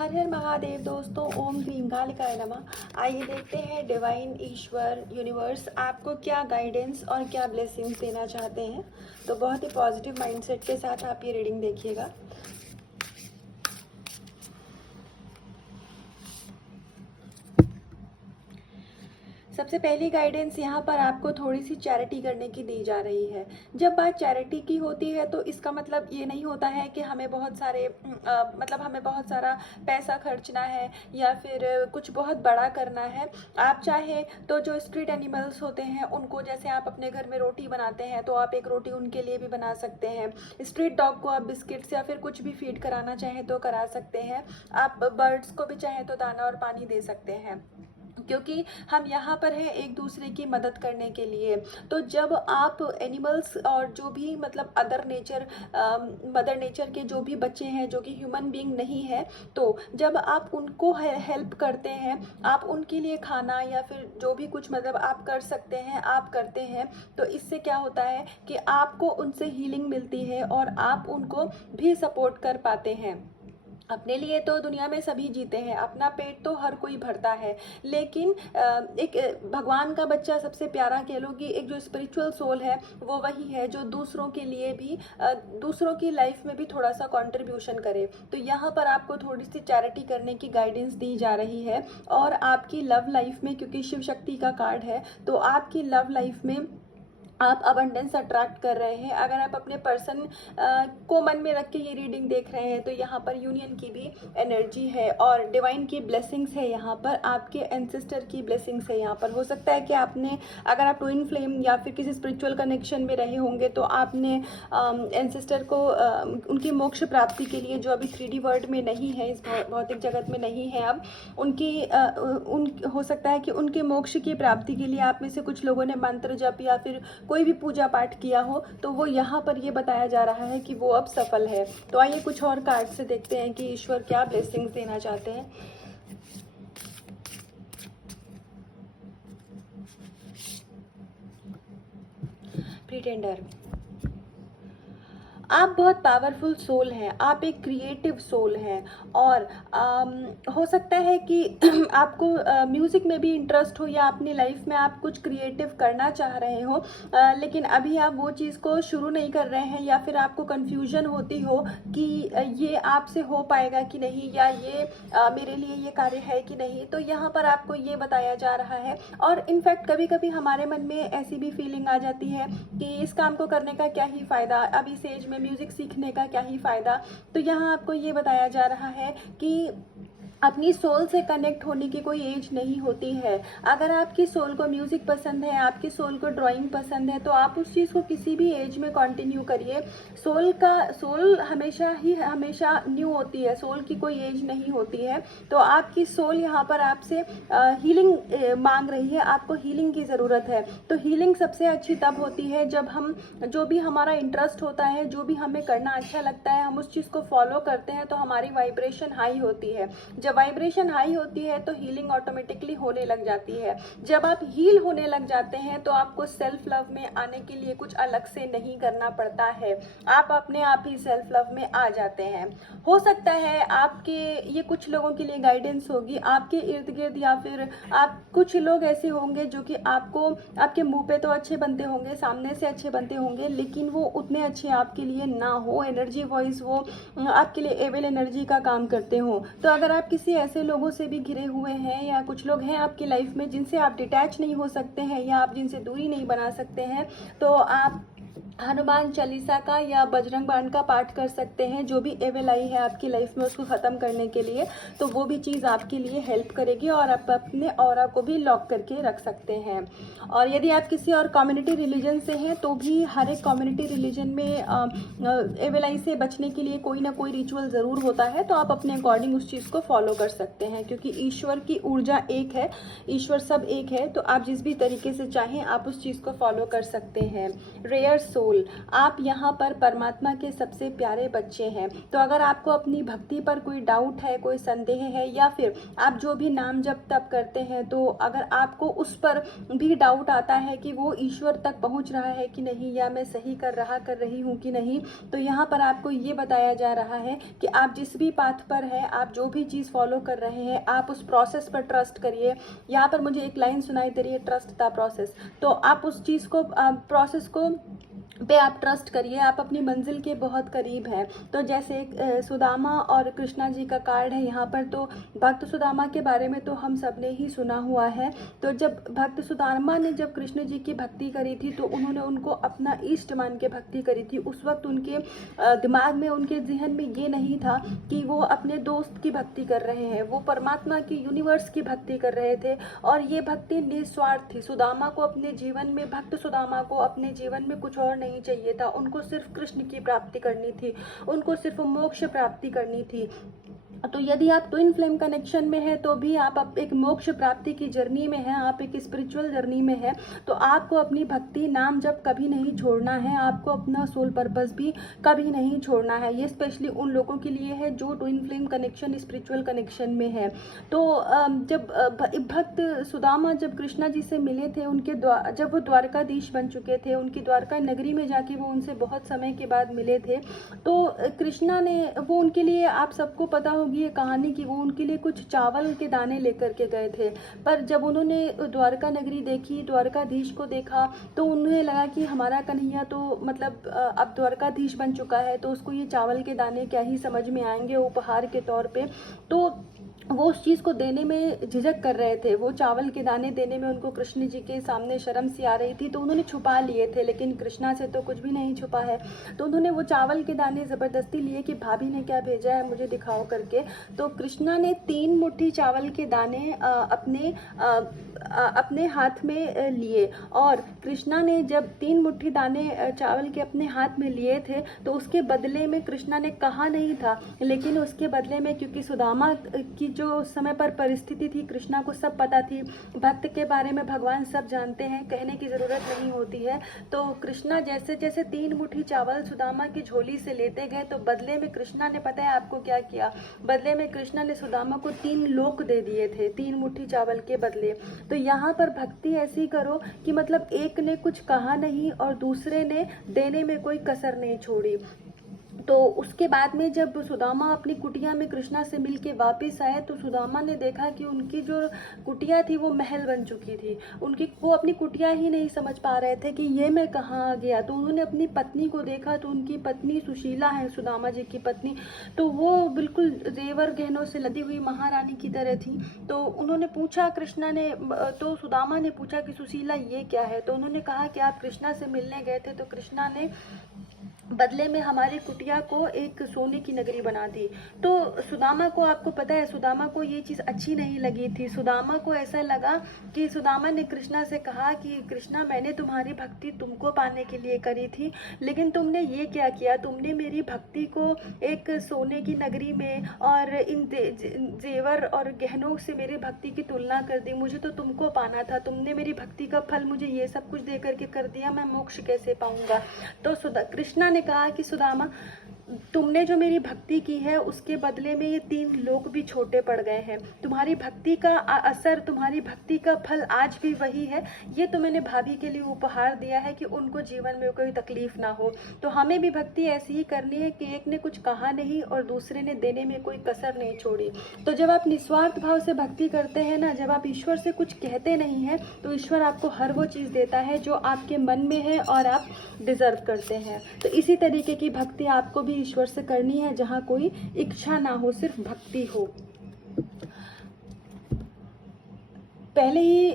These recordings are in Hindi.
हर हर महादेव दोस्तों, ओम ह्रीं कालिकाय नमः। आइए देखते हैं डिवाइन ईश्वर यूनिवर्स आपको क्या गाइडेंस और क्या ब्लेसिंग्स देना चाहते हैं। तो बहुत ही पॉजिटिव माइंडसेट के साथ आप ये रीडिंग देखिएगा। सबसे पहली गाइडेंस यहाँ पर आपको थोड़ी सी चैरिटी करने की दी जा रही है। जब बात चैरिटी की होती है तो इसका मतलब ये नहीं होता है कि हमें बहुत सारे हमें बहुत सारा पैसा खर्चना है या फिर कुछ बहुत बड़ा करना है। आप चाहे तो जो स्ट्रीट एनिमल्स होते हैं उनको, जैसे आप अपने घर में रोटी बनाते हैं तो आप एक रोटी उनके लिए भी बना सकते हैं। स्ट्रीट डॉग को आप बिस्किट्स या फिर कुछ भी फीड कराना चाहें तो करा सकते हैं। आप बर्ड्स को भी चाहे तो दाना और पानी दे सकते हैं, क्योंकि हम यहाँ पर हैं एक दूसरे की मदद करने के लिए। तो जब आप एनिमल्स और जो भी अदर नेचर, मदर नेचर के जो भी बच्चे हैं जो कि ह्यूमन बीइंग नहीं है, तो जब आप उनको हेल्प करते हैं, आप उनके लिए खाना या फिर जो भी कुछ आप कर सकते हैं आप करते हैं, तो इससे क्या होता है कि आपको उनसे हीलिंग मिलती है और आप उनको भी सपोर्ट कर पाते हैं। अपने लिए तो दुनिया में सभी जीते हैं, अपना पेट तो हर कोई भरता है, लेकिन एक भगवान का बच्चा, सबसे प्यारा कह लो कि एक जो स्पिरिचुअल सोल है वो वही है जो दूसरों के लिए भी, दूसरों की लाइफ में भी थोड़ा सा कंट्रीब्यूशन करे। तो यहाँ पर आपको थोड़ी सी चैरिटी करने की गाइडेंस दी जा रही है। और आपकी लव लाइफ में, क्योंकि शिव शक्ति का कार्ड है, तो आपकी लव लाइफ में आप अबंडेंस अट्रैक्ट कर रहे हैं। अगर आप अपने पर्सन को मन में रख के ये रीडिंग देख रहे हैं तो यहाँ पर यूनियन की भी एनर्जी है और डिवाइन की ब्लेसिंग्स है। यहाँ पर आपके एंसेस्टर की ब्लेसिंग्स है। यहाँ पर हो सकता है कि आपने, अगर आप ट्विन फ्लेम या फिर किसी स्पिरिचुअल कनेक्शन में रहे होंगे तो आपने एंसेस्टर को उनकी मोक्ष प्राप्ति के लिए, जो अभी 3D वर्ल्ड में नहीं है, इस भौतिक जगत में नहीं है अब, हो सकता है कि उनके मोक्ष की प्राप्ति के लिए आप में से कुछ लोगों ने मंत्र जप या फिर कोई भी पूजा पाठ किया हो, तो वो यहाँ पर ये बताया जा रहा है कि वो अब सफल है। तो आइए कुछ और कार्ड से देखते हैं कि ईश्वर क्या ब्लेसिंग्स देना चाहते हैं। प्रिटेंडर, आप बहुत पावरफुल सोल हैं, आप एक क्रिएटिव सोल हैं और हो सकता है कि आपको म्यूज़िक में भी इंटरेस्ट हो या अपनी लाइफ में आप कुछ क्रिएटिव करना चाह रहे हो, लेकिन अभी आप वो चीज़ को शुरू नहीं कर रहे हैं या फिर आपको कन्फ्यूजन होती हो कि ये आपसे हो पाएगा कि नहीं, या ये मेरे लिए ये कार्य है कि नहीं। तो यहाँ पर आपको ये बताया जा रहा है। और इनफैक्ट कभी कभी हमारे मन में ऐसी भी फीलिंग आ जाती है कि इस काम को करने का क्या ही फ़ायदा, अभी इस एज में म्यूज़िक सीखने का क्या ही फ़ायदा। तो यहाँ आपको ये बताया जा रहा है कि अपनी सोल से कनेक्ट होने की कोई एज नहीं होती है। अगर आपकी सोल को म्यूज़िक पसंद है, आपकी सोल को ड्राइंग पसंद है, तो आप उस चीज़ को किसी भी एज में कंटिन्यू करिए। सोल हमेशा न्यू होती है, सोल की कोई एज नहीं होती है। तो आपकी सोल यहाँ पर आपसे हीलिंग मांग रही है, आपको हीलिंग की ज़रूरत है। तो हीलिंग सबसे अच्छी तब होती है जब हम, जो भी हमारा इंटरेस्ट होता है, जो भी हमें करना अच्छा लगता है, हम उस चीज़ को फॉलो करते हैं तो हमारी वाइब्रेशन हाई होती है। जब वाइब्रेशन हाई होती है तो हीलिंग ऑटोमेटिकली होने लग जाती है। जब आप हील होने लग जाते हैं तो आपको सेल्फ लव में आने के लिए कुछ अलग से नहीं करना पड़ता है, आप अपने आप ही सेल्फ लव में आ जाते हैं। हो सकता है आपके, ये कुछ लोगों के लिए गाइडेंस होगी, आपके इर्द गिर्द या फिर आप कुछ लोग ऐसे होंगे जो कि आपको, आपके मुंह पे तो अच्छे बनते होंगे, सामने से अच्छे बनते होंगे, लेकिन वो उतने अच्छे आपके लिए ना हो, एनर्जी वाइज वो आपके लिए एविल एनर्जी का काम करते हो। तो अगर आप किसी ऐसे लोगों से भी घिरे हुए हैं या कुछ लोग हैं आपकी लाइफ में जिनसे आप डिटैच नहीं हो सकते हैं या आप जिनसे दूरी नहीं बना सकते हैं, तो आप हनुमान चालीसा का या बजरंग बाण का पाठ कर सकते हैं। जो भी एविल आई है आपकी लाइफ में उसको ख़त्म करने के लिए, तो वो भी चीज़ आपके लिए हेल्प करेगी और आप अपने ऑरा को भी लॉक करके रख सकते हैं। और यदि आप किसी और कम्युनिटी रिलीजन से हैं तो भी हर एक कम्युनिटी रिलीजन में एविल आई से बचने के लिए कोई ना कोई रिचुअल ज़रूर होता है, तो आप अपने अकॉर्डिंग उस चीज़ को फॉलो कर सकते हैं, क्योंकि ईश्वर की ऊर्जा एक है, ईश्वर सब एक है। तो आप जिस भी तरीके से चाहें आप उस चीज़ को फॉलो कर सकते हैं। रेयर सोल, सोल, आप यहाँ पर परमात्मा के सबसे प्यारे बच्चे हैं। तो अगर आपको अपनी भक्ति पर कोई डाउट है, कोई संदेह है, या फिर आप जो भी नाम जप तप करते हैं, तो अगर आपको उस पर भी डाउट आता है कि वो ईश्वर तक पहुँच रहा है कि नहीं, या मैं सही कर रही हूँ कि नहीं, तो यहाँ पर आपको ये बताया जा रहा है कि आप जिस भी पाथ पर है, आप जो भी चीज़ फॉलो कर रहे हैं, आप उस प्रोसेस पर ट्रस्ट करिए। यहाँ पर मुझे एक लाइन सुनाई दे रही है, ट्रस्ट द प्रोसेस। तो आप उस चीज़ को, प्रोसेस को पे आप ट्रस्ट करिए, आप अपनी मंजिल के बहुत करीब हैं। तो जैसे सुदामा और कृष्णा जी का कार्ड है यहाँ पर, तो भक्त सुदामा के बारे में तो हम सब ने ही सुना हुआ है। तो जब भक्त सुदामा ने जब कृष्ण जी की भक्ति करी थी, तो उन्होंने उनको अपना इष्ट मान के भक्ति करी थी। उस वक्त उनके दिमाग में, उनके जहन में ये नहीं था कि वो अपने दोस्त की भक्ति कर रहे हैं, वो परमात्मा की, यूनिवर्स की भक्ति कर रहे थे। और ये भक्ति निस्वार्थ थी। सुदामा को अपने जीवन में, भक्त सुदामा को अपने जीवन में कुछ और नहीं चाहिए था, उनको सिर्फ कृष्ण की प्राप्ति करनी थी, उनको सिर्फ मोक्ष प्राप्ति करनी थी। तो यदि आप ट्विन फ्लेम कनेक्शन में है, तो भी आप एक मोक्ष प्राप्ति की जर्नी में है, आप एक स्पिरिचुअल जर्नी में है, तो आपको अपनी भक्ति, नाम जब कभी नहीं छोड़ना है, आपको अपना सोल पर्पस भी कभी नहीं छोड़ना है। ये स्पेशली उन लोगों के लिए है जो twin flame connection, spiritual connection में है। तो जब भक्त सुदामा जब कृष्णा जी से मिले थे, उनके जब वो द्वारकाधीश बन चुके थे, उनकी द्वारका नगरी में जाके वो उनसे बहुत समय के बाद मिले थे, तो कृष्णा ने, वो उनके लिए, आप सबको पता होगी ये कहानी कि वो उनके लिए कुछ चावल के दाने लेकर के गए थे। पर जब उन्होंने द्वारका नगरी देखी, द्वारकाधीश को देखा, तो उन्हें लगा कि हमारा कन्हैया तो मतलब अब द्वारकाधीश बन चुका है, तो उसको ये चावल के दाने क्या ही समझ में आएंगे उपहार के तौर पे। तो वो उस चीज़ को देने में झिझक कर रहे थे। वो चावल के दाने देने में उनको कृष्ण जी के सामने शर्म सी आ रही थी, तो उन्होंने छुपा लिए थे। लेकिन कृष्णा से तो कुछ भी नहीं छुपा है, तो उन्होंने वो चावल के दाने ज़बरदस्ती लिए कि भाभी ने क्या भेजा है, मुझे दिखाओ करके। तो कृष्णा ने 3 मुट्ठी चावल के दाने अपने हाथ में लिए। और कृष्णा ने जब 3 मुट्ठी दाने चावल के अपने हाथ में लिए थे, तो उसके बदले में, कृष्णा ने कहा नहीं था, लेकिन उसके बदले में, क्योंकि सुदामा की जो उस समय पर परिस्थिति थी, कृष्णा को सब पता थी, भक्त के बारे में भगवान सब जानते हैं, कहने की ज़रूरत नहीं होती है। तो कृष्णा जैसे जैसे 3 मुट्ठी चावल सुदामा की झोली से लेते गए, तो बदले में कृष्णा ने, पता है आपको क्या किया? बदले में कृष्णा ने सुदामा को 3 लोक दे दिए थे, 3 मुट्ठी चावल के बदले। तो यहाँ पर भक्ति ऐसी करो कि मतलब एक ने कुछ कहा नहीं और दूसरे ने देने में कोई कसर नहीं छोड़ी। तो उसके बाद में जब सुदामा अपनी कुटिया में कृष्णा से मिलके वापस आए, तो सुदामा ने देखा कि उनकी जो कुटिया थी वो महल बन चुकी थी। वो अपनी कुटिया ही नहीं समझ पा रहे थे कि ये मैं कहाँ आ गया। तो उन्होंने अपनी पत्नी को देखा, तो उनकी पत्नी सुशीला है, सुदामा जी की पत्नी, तो वो बिल्कुल जेवर गहनों से लदी हुई महारानी की तरह थी। तो उन्होंने पूछा, कृष्णा ने, तो सुदामा ने पूछा कि सुशीला ये क्या है? तो उन्होंने कहा कि आप कृष्णा से मिलने गए थे, तो कृष्णा ने बदले में हमारी कुटिया को एक सोने की नगरी बना दी। तो सुदामा को, आपको पता है, सुदामा को ये चीज़ अच्छी नहीं लगी थी। सुदामा को ऐसा लगा कि सुदामा ने कृष्णा से कहा कि कृष्णा, मैंने तुम्हारी भक्ति तुमको पाने के लिए करी थी, लेकिन तुमने ये क्या किया? तुमने मेरी भक्ति को एक सोने की नगरी में और इन जेवर और गहनों से मेरी भक्ति की तुलना कर दी। मुझे तो तुमको पाना था, तुमने मेरी भक्ति का फल मुझे ये सब कुछ दे करके कर दिया, मैं मोक्ष कैसे पाऊंगा? तो कृष्णा ने कहा कि सुदामा, तुमने जो मेरी भक्ति की है उसके बदले में ये 3 लोक भी छोटे पड़ गए हैं। तुम्हारी भक्ति का असर, तुम्हारी भक्ति का फल आज भी वही है। ये तो मैंने भाभी के लिए उपहार दिया है कि उनको जीवन में कोई तकलीफ ना हो। तो हमें भी भक्ति ऐसी ही करनी है कि एक ने कुछ कहा नहीं और दूसरे ने देने में कोई कसर नहीं छोड़ी। तो जब आप निस्वार्थ भाव से भक्ति करते हैं ना, जब आप ईश्वर से कुछ कहते नहीं हैं, तो ईश्वर आपको हर वो चीज़ देता है जो आपके मन में है और आप डिजर्व करते हैं। तो इसी तरीके की भक्ति आपको भी ईश्वर से करनी है, जहाँ कोई इच्छा ना हो, सिर्फ भक्ति हो। पहले ही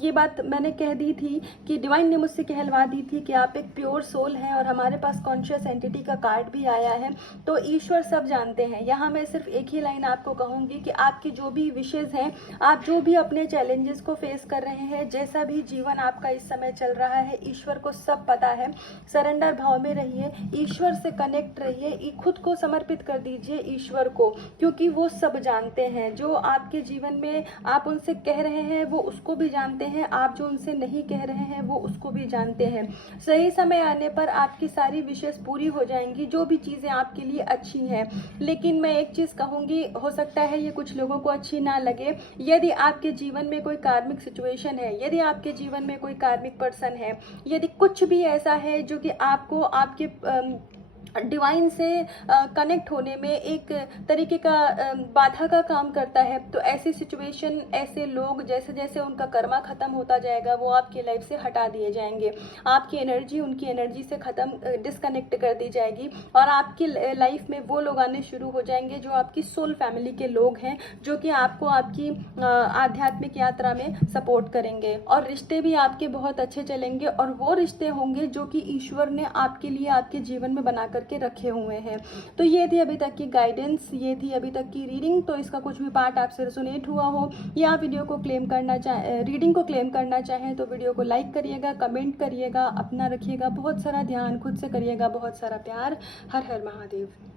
ये बात मैंने कह दी थी कि डिवाइन ने मुझसे कहलवा दी थी कि आप एक प्योर सोल हैं, और हमारे पास कॉन्शियस एंटिटी का कार्ड भी आया है। तो ईश्वर सब जानते हैं। यहाँ मैं सिर्फ एक ही लाइन आपको कहूँगी कि आपकी जो भी विशेज़ हैं, आप जो भी अपने चैलेंजेस को फेस कर रहे हैं, जैसा भी जीवन आपका इस समय चल रहा है, ईश्वर को सब पता है। सरेंडर भाव में रहिए, ईश्वर से कनेक्ट रहिए, खुद को समर्पित कर दीजिए ईश्वर को, क्योंकि वो सब जानते हैं। जो आपके जीवन में आप उनसे कह रहे हैं हैं वो उसको भी जानते हैं, आप जो उनसे नहीं कह रहे हैं वो उसको भी जानते हैं। सही समय आने पर आपकी सारी विशेष पूरी हो जाएंगी, जो भी चीज़ें आपके लिए अच्छी हैं। लेकिन मैं एक चीज़ कहूँगी, हो सकता है ये कुछ लोगों को अच्छी ना लगे, यदि आपके जीवन में कोई कार्मिक सिचुएशन है, यदि आपके जीवन में कोई कार्मिक पर्सन है, यदि कुछ भी ऐसा है जो कि आपको आपके डिवाइन से कनेक्ट होने में एक तरीके का बाधा का काम करता है, तो ऐसी सिचुएशन, ऐसे लोग, जैसे जैसे उनका कर्मा ख़त्म होता जाएगा वो आपकी लाइफ से हटा दिए जाएंगे। आपकी एनर्जी उनकी एनर्जी से ख़त्म, डिस्कनेक्ट कर दी जाएगी और आपकी लाइफ में वो लोग आने शुरू हो जाएंगे जो आपकी सोल फैमिली के लोग हैं, जो कि आपको आपकी आध्यात्मिक यात्रा में सपोर्ट करेंगे। और रिश्ते भी आपके बहुत अच्छे चलेंगे, और वो रिश्ते होंगे जो कि ईश्वर ने आपके लिए आपके जीवन में बना करके रखे हुए हैं। तो ये थी अभी तक की गाइडेंस, ये थी अभी तक की रीडिंग। तो इसका कुछ भी पार्ट आपसे रेजोनेट हुआ हो या वीडियो को क्लेम करना चाहे, रीडिंग को क्लेम करना चाहें, तो वीडियो को लाइक करिएगा, कमेंट करिएगा, अपना रखिएगा बहुत सारा ध्यान, खुद से करिएगा बहुत सारा प्यार। हर हर महादेव।